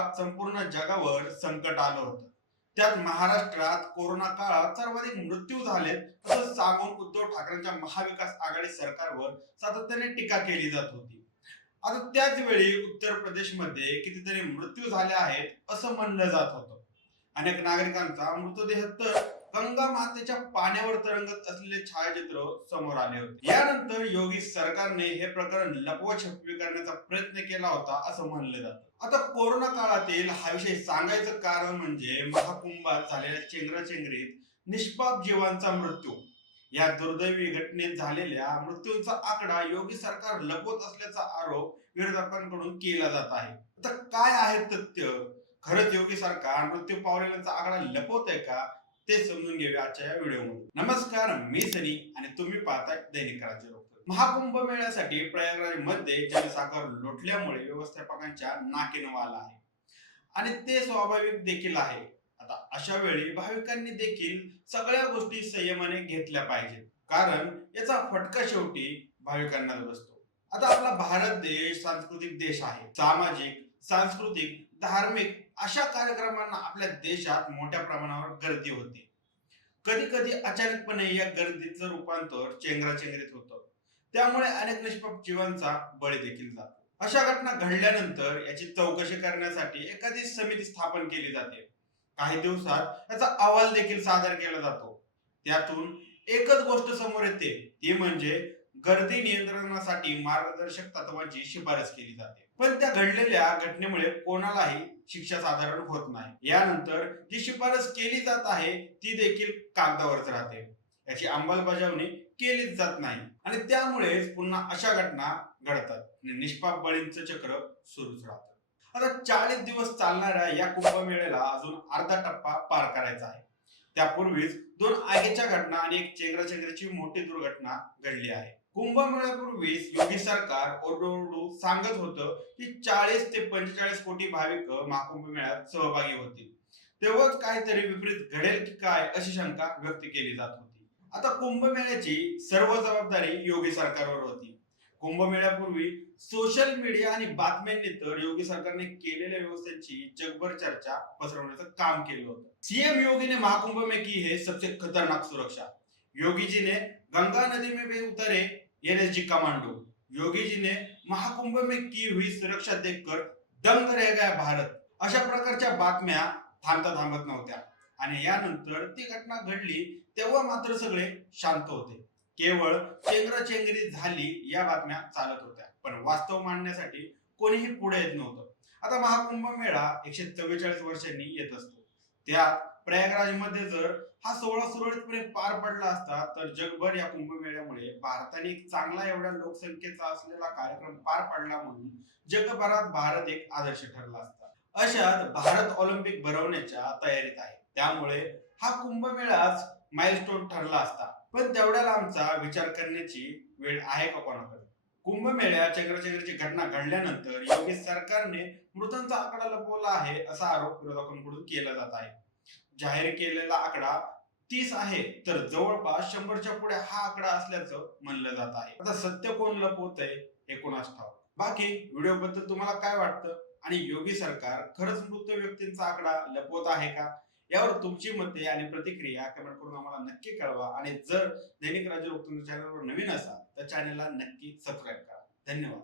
काळात संपूर्ण जगावर संकट आलं होतं. त्यात महाराष्ट्रात कोरोना काळात सर्वाधिक मृत्यू झालेत असं सांगून उद्धव ठाकरेंच्या महाविकास आघाडी सरकारवर सातत्याने टीका केली जात होती. आता त्याच वेळी उत्तर प्रदेशमध्ये कितीतरी मृत्यू झाले आहेत असं म्हणलं जात होतं. अनेक नागरिकांचा मृतदेह तर गंगा मातेच्या पाण्यावर तरंगत असलेले छायाचित्र समोर आले होते. यानंतर योगी सरकारने हे प्रकरण लपवाछपवी करण्याचा प्रयत्न केला होता असं म्हणलं जातं. आता कोरोना काळातील हा विषय सांगायचं कारण म्हणजे महाकुंभात झालेल्या चेंगराचेंगरीत निष्पाप जीवांचा मृत्यू. या दुर्दैवी घटनेत झालेल्या मृत्यूंचा आकडा योगी सरकार लपवत असल्याचा आरोप विरोधकांकडून केला जात आहे. आता काय आहे तथ्य? खरंच योगी सरकार मृत्यू पावलेल्यांचा आकडा लपवत आहे का? ते समजून घेऊया आजच्या या व्हिडिओमध्ये. नमस्कार, मी सनी आणि तुम्ही पाहताय दैनिक राज्यरोग. महाकुंभ मेळ्यासाठी प्रयागराज मध्ये जनसागर लोटल्यामुळे व्यवस्थापकांच्या नाकेनव आला आहे आणि ते स्वाभाविक देखील आहे. आता अशा वेळी भाविकांनी देखील सगळ्या गोष्टी संयमाने घेतल्या पाहिजेत, कारण याचा फटका शेवटी भाविकांनाच बसतो. आता आपला भारत देश सांस्कृतिक देश आहे. सामाजिक, सांस्कृतिक, धार्मिक अशा कार्यक्रमांना आपल्या देशात मोठ्या प्रमाणावर गर्दी होते. कधी कधी अचानकपणे या गर्दीचं रूपांतर चेंगराचेंगरीत होतं. त्यामुळे अनेक निष्पाप जीवांचा बळी देखील जातो. अशा घटना घडल्यानंतर याची चौकशी करण्यासाठी एखादी समिती स्थापन केली जाते. काही दिवसात याचा अहवाल देखील सादर केला जातो. त्यातून एकच गोष्ट समोर येते, ती म्हणजे गर्दी नियंत्रणासाठी मार्गदर्शक तत्वांची शिफारस केली जाते. पण त्या घडलेल्या घटनेमुळे कोणालाही शिक्षा साधारण होत नाही. यानंतर जी शिफारस केली जात आहे ती देखील कागदावरच राहते. याची अंमलबजावणी केलीच जात नाही आणि त्यामुळेच पुन्हा अशा घटना घडतात आणि निष्पाप बळींचं चक्र सुरूच राहतं. आता 40 दिवस चालणाऱ्या या कुंभमेळ्याला अजून अर्धा टप्पा पार करायचा आहे. त्यापूर्वीच 2 आगीच्या घटना आणि एक चेंगराचेंगरीची मोठी दुर्घटना घडली आहे. कुंभमेळ्यापूर्वीच योगी सरकार ओरडू सांगत होतं की 40 ते 45 कोटी भाविक महाकुंभ मेळ्यात सहभागी होतील. तेव्हाच काहीतरी विपरीत घडेल की काय अशी शंका व्यक्त केली जात होती. आता कुंभमेळ्याची सर्व जबाबदारी योगी सरकारवर होती. कुंभमेळ्यापूर्वी सोशल मीडिया आणि बातम्यांनी तर योगी सरकारने केलेल्या व्यवस्थेची जगभर चर्चा पसरवण्याचं काम केलं होतं. सीएम योगी ने महाकुंभ में की है सबसे खतरनाक सुरक्षा. योगी जी ने गंगा नदी में भी उतरे एनएसजी कमांडो. योगी जी ने महाकुंभ में की हुई सुरक्षा देखकर दंग रह गया भारत. अशा प्रकारच्या बातम्या थांबता थांबत नव्हत्या आणि यानंतर ती घटना घडली तेव्हा मात्र सगळे शांत होते. केवळ चेंगराचेंगरी झाली या बातम्या चालत होत्या, पण वास्तव मांडण्यासाठी कोणीही पुढे येत नव्हतं. आता महाकुंभ मेळा 144 वर्षांनी येत असतो. त्यात प्रयागराज मध्ये जर हा सोहळा सुरळीतपणे पार पडला असता तर जगभर या कुंभमेळ्यामुळे भारताने एक चांगला एवढ्या लोकसंख्येचा असलेला कार्यक्रम पार पडला म्हणून जगभरात भारत एक आदर्श ठरला असता. अशात भारत ऑलिम्पिक भरवण्याच्या तयारीत आहे. त्यामुळे हा कुंभमेळाच माइलस्टोन ठरला असता. पण तेवढ्याला आमचा विचार करण्याची वेळ आहे का कोणाकडे? कुंभमेळ्या चेंगराचेंगरीची घटना घडल्यानंतर योगी सरकारने मृतांचा आकडा लपवला आहे असा आरोप विरोधकांकडून केला जात आहे. जाहीर केलेला आकडा 30 आहे तर जवळपास 100च्या पुढे हा आकडा असल्याचं म्हणलं जात आहे. आता सत्य कोण लपवतंय हे कोणास ठाऊक. बाकी व्हिडिओ बद्दल तुम्हाला काय वाटतं आणि योगी सरकार खरंच मृत व्यक्तींचा आकडा लपवत आहे का? यावर तुमची मते आणि प्रतिक्रिया कमेंट करून आम्हाला नक्की कळवा आणि जर दैनिक राज्यरोग तुमच्या चॅनलवर नवीन असाल तर चॅनलला नक्की सबस्क्राईब करा. धन्यवाद.